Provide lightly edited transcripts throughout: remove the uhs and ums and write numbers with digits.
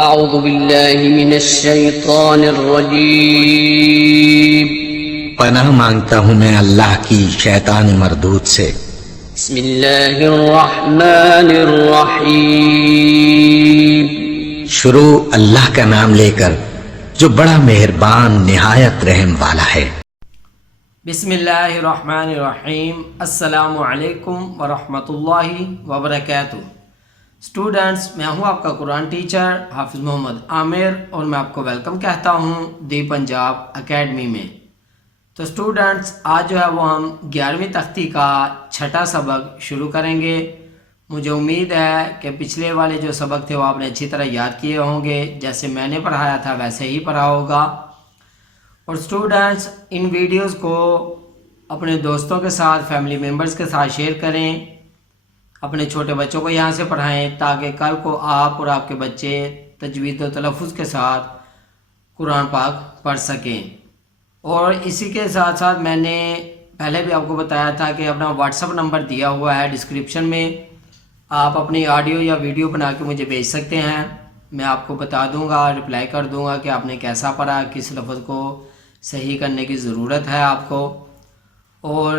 أعوذ بالله من الشيطان الرجيم پناہ مانگتا ہوں میں اللہ کی شیطان مردود سے۔ بسم الله الرحمن الرحيم شروع اللہ کا نام لے کر جو بڑا مہربان نہایت رحم والا ہے۔ بسم اللہ الرحمن الرحیم۔ السلام علیکم ورحمۃ اللہ وبرکاتہ۔ اسٹوڈنٹس، میں ہوں آپ کا قرآن ٹیچر حافظ محمد عامر اور میں آپ کو ویلکم کہتا ہوں دی پنجاب اکیڈمی میں۔ تو اسٹوڈنٹس، آج جو ہے وہ ہم 11ویں تختی کا چھٹا سبق شروع کریں گے۔ مجھے امید ہے کہ پچھلے والے جو سبق تھے وہ آپ نے اچھی طرح یاد کیے ہوں گے، جیسے میں نے پڑھایا تھا ویسے ہی پڑھا ہوگا۔ اور اسٹوڈنٹس، ان ویڈیوز کو اپنے دوستوں کے ساتھ، فیملی ممبرز کے ساتھ شیئر کریں، اپنے چھوٹے بچوں کو یہاں سے پڑھائیں تاکہ کل کو آپ اور آپ کے بچے تجوید و تلفظ کے ساتھ قرآن پاک پڑھ سکیں۔ اور اسی کے ساتھ ساتھ میں نے پہلے بھی آپ کو بتایا تھا کہ اپنا واٹس ایپ نمبر دیا ہوا ہے ڈسکرپشن میں، آپ اپنی آڈیو یا ویڈیو بنا کے مجھے بھیج سکتے ہیں، میں آپ کو بتا دوں گا، رپلائی کر دوں گا کہ آپ نے کیسا پڑھا، کس لفظ کو صحیح کرنے کی ضرورت ہے آپ کو۔ اور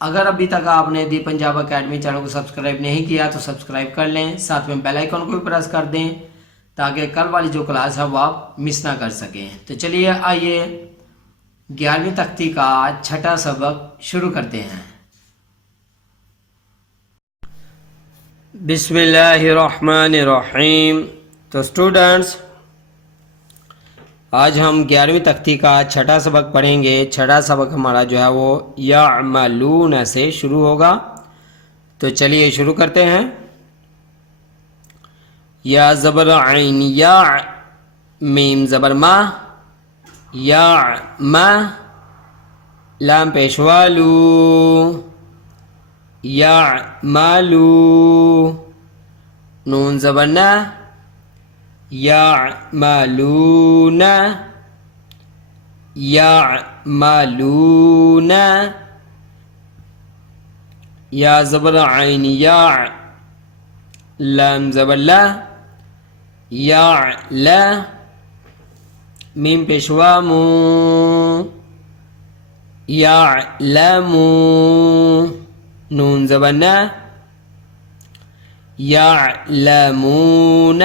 اگر ابھی تک آپ نے دی پنجاب اکیڈمی چینل کو سبسکرائب نہیں کیا تو سبسکرائب کر لیں، ساتھ میں بیل آئیکن کو بھی پریس کر دیں تاکہ کل والی جو کلاس ہے وہ آپ مس نہ کر سکیں۔ تو چلیے آئیے 11ویں تختی کا چھٹا سبق شروع کرتے ہیں۔ بسم اللہ الرحمن الرحیم۔ تو اسٹوڈنٹس، آج ہم 11ویں تختی کا چھٹا سبق پڑھیں گے۔ چھٹا سبق ہمارا جو ہے وہ یعملون سے شروع ہوگا۔ تو چلیے شروع کرتے ہیں۔ یا زبر عین یا، میم زبر ما، یا ما، لام پیشوالو، یا مالو، نون زبر نا، یعملون، یعملون، یا زبر عین یا، لام زبر لا، یعلا، میم پیشوا مو، یعلمو، نون زبر نا، یعلمون۔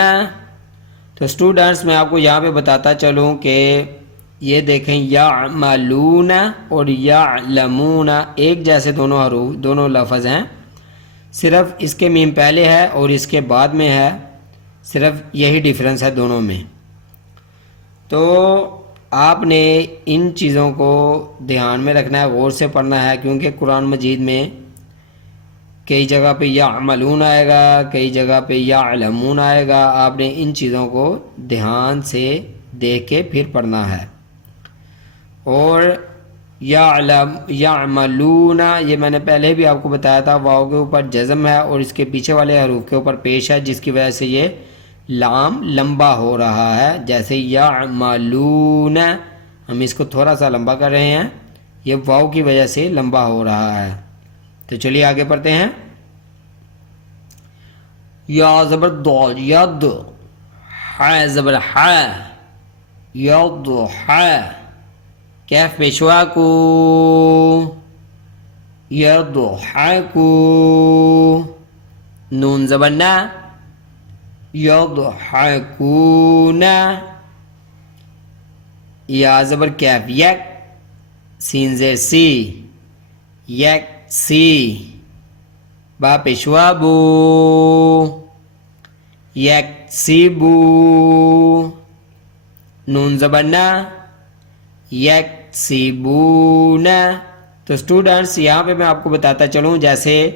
تو اسٹوڈنٹس، میں آپ کو یہاں پہ بتاتا چلوں کہ یہ دیکھیں یعملون اور یعلمون ایک جیسے دونوں حروف، دونوں لفظ ہیں، صرف اس کے میم پہلے ہے اور اس کے بعد میں ہے، صرف یہی ڈیفرنس ہے دونوں میں۔ تو آپ نے ان چیزوں کو دھیان میں رکھنا ہے، غور سے پڑھنا ہے، کیونکہ قرآن مجید میں کئی جگہ پہ یعملون آئے گا، کئی جگہ پہ یعلمون آئے گا۔ آپ نے ان چیزوں کو دھیان سے دیکھ کے پھر پڑھنا ہے۔ اور یعملون، یہ میں نے پہلے بھی آپ کو بتایا تھا، واو کے اوپر جزم ہے اور اس کے پیچھے والے حروف کے اوپر پیش ہے، جس کی وجہ سے یہ لام لمبا ہو رہا ہے۔ جیسے یعملون، ہم اس کو تھوڑا سا لمبا کر رہے ہیں، یہ واو کی وجہ سے لمبا ہو رہا ہے۔ تو چلیے آگے پڑھتے ہیں۔ یا زبر دال ید، ح زبر ح، ید ح، کیف پیشوا کو، ید ح کو، نون زبر نا، ید ح کون، یا زبر کیف یک، سین زیر سی، یک سی، با پیشوا بو، یک سی بو، نون زبر نا، یک سی بونا۔ تو اسٹوڈنٹس، یہاں پہ میں آپ کو بتاتا چلوں، جیسے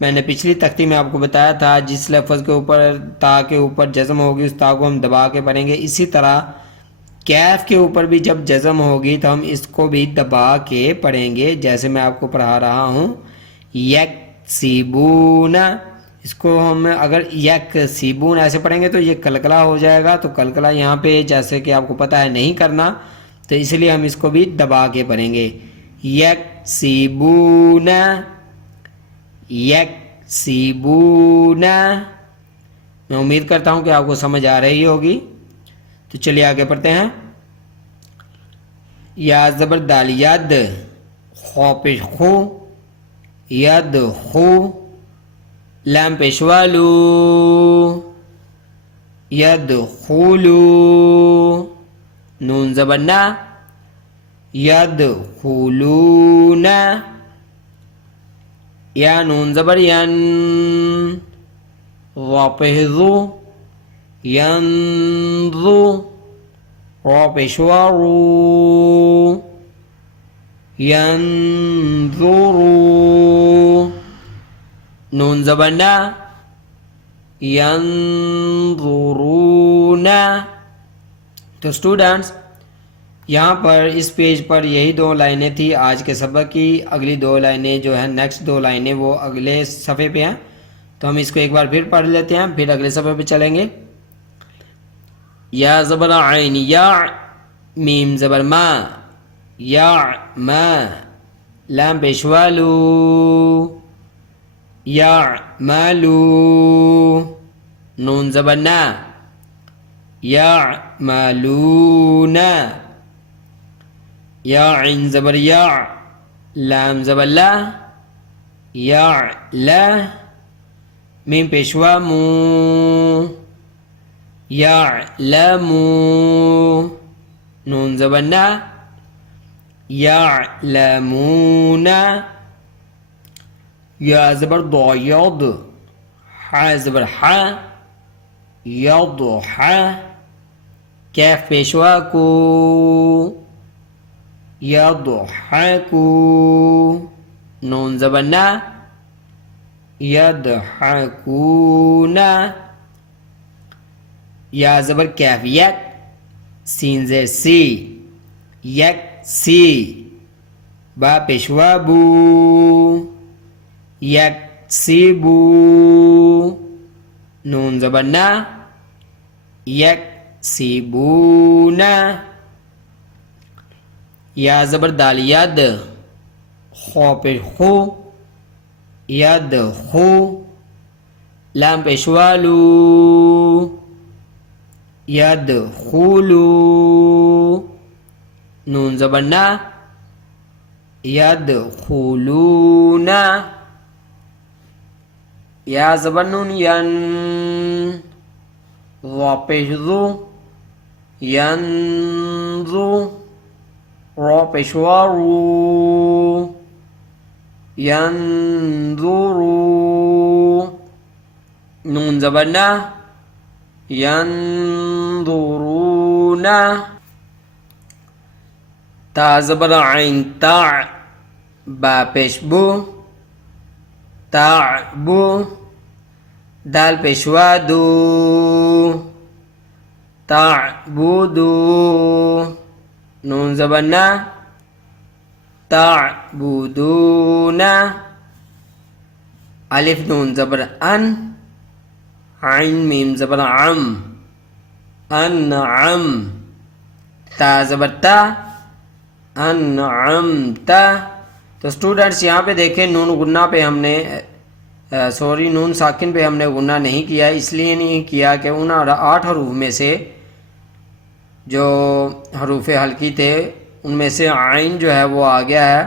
میں نے پچھلی تختی میں آپ کو بتایا تھا، جس لفظ کے اوپر تا کے اوپر جزم ہوگی اس تا کو ہم دبا کے پڑھیں گے، اسی طرح کیف کے اوپر بھی جب جزم ہوگی تو ہم اس کو بھی دبا کے پڑھیں گے، جیسے میں آپ کو پڑھا رہا ہوں یک سیبون۔ اس کو ہم اگر یک سیبون ایسے پڑھیں گے تو یہ کلکلا ہو جائے گا، تو کلکلا یہاں پہ جیسے کہ آپ کو پتہ ہے نہیں کرنا، تو اس لیے ہم اس کو بھی دبا کے پڑھیں گے، یک سیبون، یک سیبون، میں امید کرتا ہوں کہ آپ کو سمجھ آ رہی ہوگی. تو چلیے آگے پڑھتے ہیں. یا زبر دال ید، خو پیش خو، ید خو، لام پیشوا لو، ید خولو، نون زبر نا، ید خولونا، یا نون زبر ین، وا پیشو، ینزو، را پیشوا رو، ینظرو، نون زبر نا، ینظرونا. تو اسٹوڈنٹس یہاں پر اس پیج پر یہی 2 لائنیں تھی آج کے سبق کی. اگلی 2 لائنیں جو ہیں نیکسٹ 2 لائنیں وہ اگلے صفحے پہ ہیں. تو ہم اس کو ایک بار پھر پڑھ لیتے ہیں، پھر اگلے صفحے پہ چلیں گے. یا زبر عین یا، میم زبر ما، یا ما، لام پیشوا لو، یا مالو، نون زبر نا، یا مالونا، یا عین زبر یا، لام زبر لا، یا لا، میم پیشوا مو، یا لمو، نون زبر نا، یا لمونا، یا زبر ضا یض، ح زبر ح، یضح، کیف پیشوا کو، یضحکو، نون زبر نا، یضحکونا، یا زبر کیف یک، سین زیر سی، یک سی، با پیشوا بو، یک سی بو، نون زبر نا، یک سی بونا. یا زبر دال ید، خو پیش خو، ید خو، لام پیشوا لو، ید خولو، نون زبر نا، ید خولونا. یا زبر نون ین، ضا پیش ذو، ینظو، را پیشوا رو، ینظرو، نون زبر نا، ینظرونا. تا زبر عین تا، با پیش بو، تعبو، دال پیشوا دو، تعبدو، نون زبر نا، تعبدونا. الف نون زبر ان، عین میم زبر عم، انعم، تا زبر تا، انعمتا. تو اسٹوڈنٹس یہاں پہ دیکھیں نون غنہ پہ ہم نے نون ساکن پہ ہم نے غنہ نہیں کیا، اس لیے نہیں کیا کہ ان 8 حروف میں سے جو حروف حلقی تھے ان میں سے عین جو ہے وہ آ گیا ہے،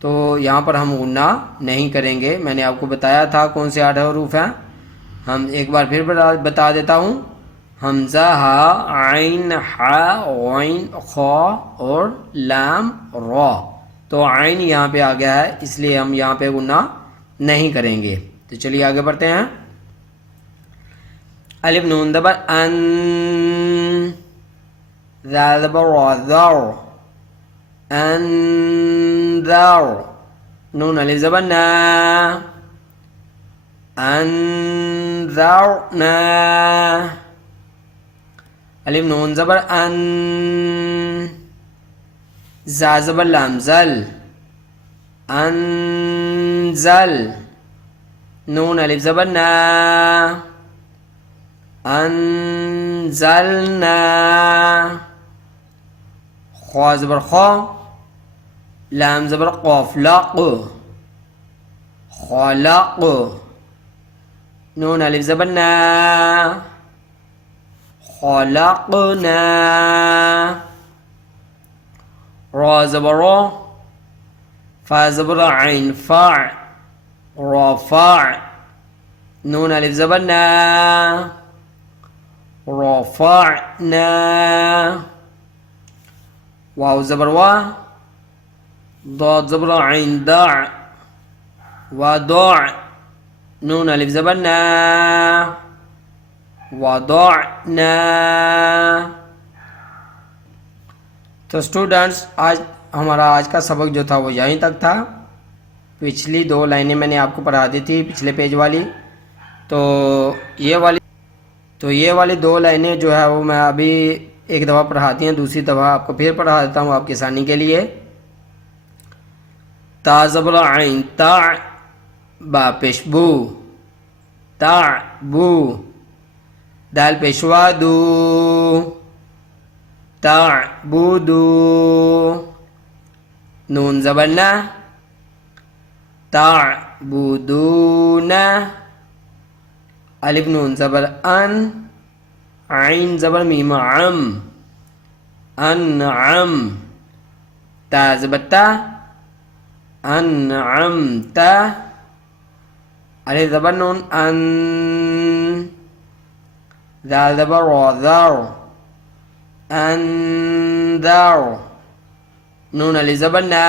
تو یہاں پر ہم غنہ نہیں کریں گے. میں نے آپ کو بتایا تھا کون سے 8 حروف ہیں. ہم ایک بار پھر بتا دیتا ہوں. حمزہ، ہا، عین، حا، غین، خا اور لام را. تو عین یہاں پہ آ گیا ہے، اس لیے ہم یہاں پہ غنہ نہیں کریں گے. تو چلیے آگے بڑھتے ہیں. الف نون زبر ان، ذال زبر را، ذر، انذر، نون الف زبر نا، انذرنا، الف نون زبر ان، زا زبر لام زل، انزل، نون الف زبر نا، انزلنا، خا زبر خا، لام زبر قاف، لق، خلق، نون الف زبر نا، خلقنا، را زبر را، فا زبر عین فع، رفع، نون الف زبر نا، رفعنا، واو زبر وا، ضاد زبر عین دع، وضع، نون الف زبر نا، وضعنا۔ تو اسٹوڈنٹس آج کا سبق جو تھا وہ یہیں تک تھا۔ پچھلی 2 لائنیں میں نے آپ کو پڑھا دی تھی پچھلے پیج والی، تو یہ والی 2 لائنیں جو ہے وہ میں ابھی ایک دفعہ پڑھا دی ہیں، دوسری دفعہ آپ کو پھر پڑھا دیتا ہوں آپ کی آسانی کے لیے۔ تا زبر عین تا، با پیش بو، تا بو، دال پیشوا دو، تعبدو، نون زبر نا، تعبدون، الف نون زبر ان، عین زبر میم عم، انعم، تا زبر تا، انعمت، الف زبر نون ان، ذال زبر را ذر، انذر، نون الف زبر نا،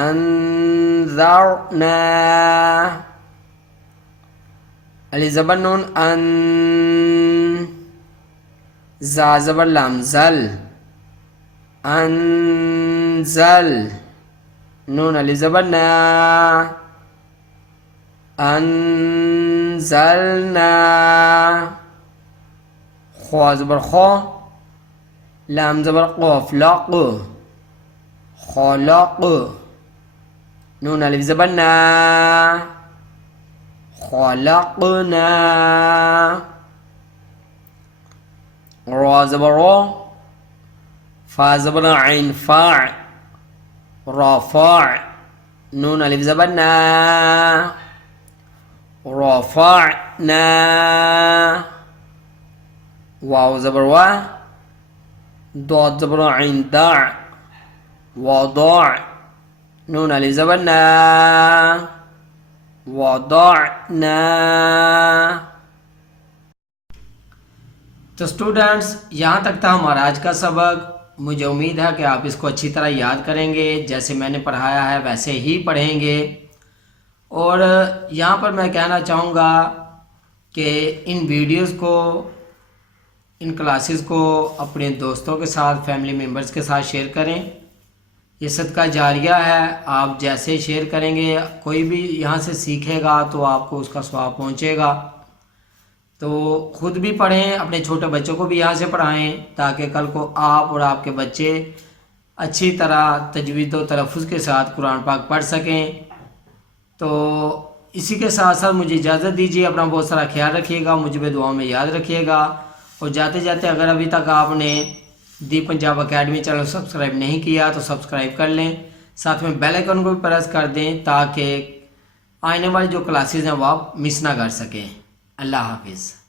انذرنا، الف زبر نون ان، زا زبر لام زل، انزل، نون الف زبر نا، انزلنا، خوا زبر خو، لام زبر قاف لق، خلق، نون الف زبر نا، خلقنا، را زبر را، فا زبر عین فع، رفع، نون الف زبر نا، رفعنا، واو زبر وا، ضاد زبر عین دع، وضع، نون الف زبر نا، وضعنا۔ تو اسٹوڈنٹس یہاں تک تھا ہمارا آج کا سبق۔ مجھے امید ہے کہ آپ اس کو اچھی طرح یاد کریں گے، جیسے میں نے پڑھایا ہے ویسے ہی پڑھیں گے۔ اور یہاں پر میں کہنا چاہوں گا کہ ان ویڈیوز کو، ان کلاسز کو اپنے دوستوں کے ساتھ، فیملی ممبرز کے ساتھ شیئر کریں۔ یہ صدقہ جاریہ ہے، آپ جیسے شیئر کریں گے کوئی بھی یہاں سے سیکھے گا تو آپ کو اس کا ثواب پہنچے گا۔ تو خود بھی پڑھیں، اپنے چھوٹے بچوں کو بھی یہاں سے پڑھائیں، تاکہ کل کو آپ اور آپ کے بچے اچھی طرح تجوید و تلفظ کے ساتھ قرآن پاک پڑھ سکیں۔ تو اسی کے ساتھ ساتھ مجھے اجازت دیجیے، اپنا بہت سارا خیال رکھیے گا، مجھے بھی دعاؤں میں یاد رکھیے گا۔ اور جاتے جاتے اگر ابھی تک آپ نے دی پنجاب اکیڈمی چینل سبسکرائب نہیں کیا تو سبسکرائب کر لیں، ساتھ میں بیل آئیکن کو بھی پریس کر دیں تاکہ آنے والی جو کلاسز ہیں وہ آپ مس نہ کر سکیں۔ اللہ حافظ۔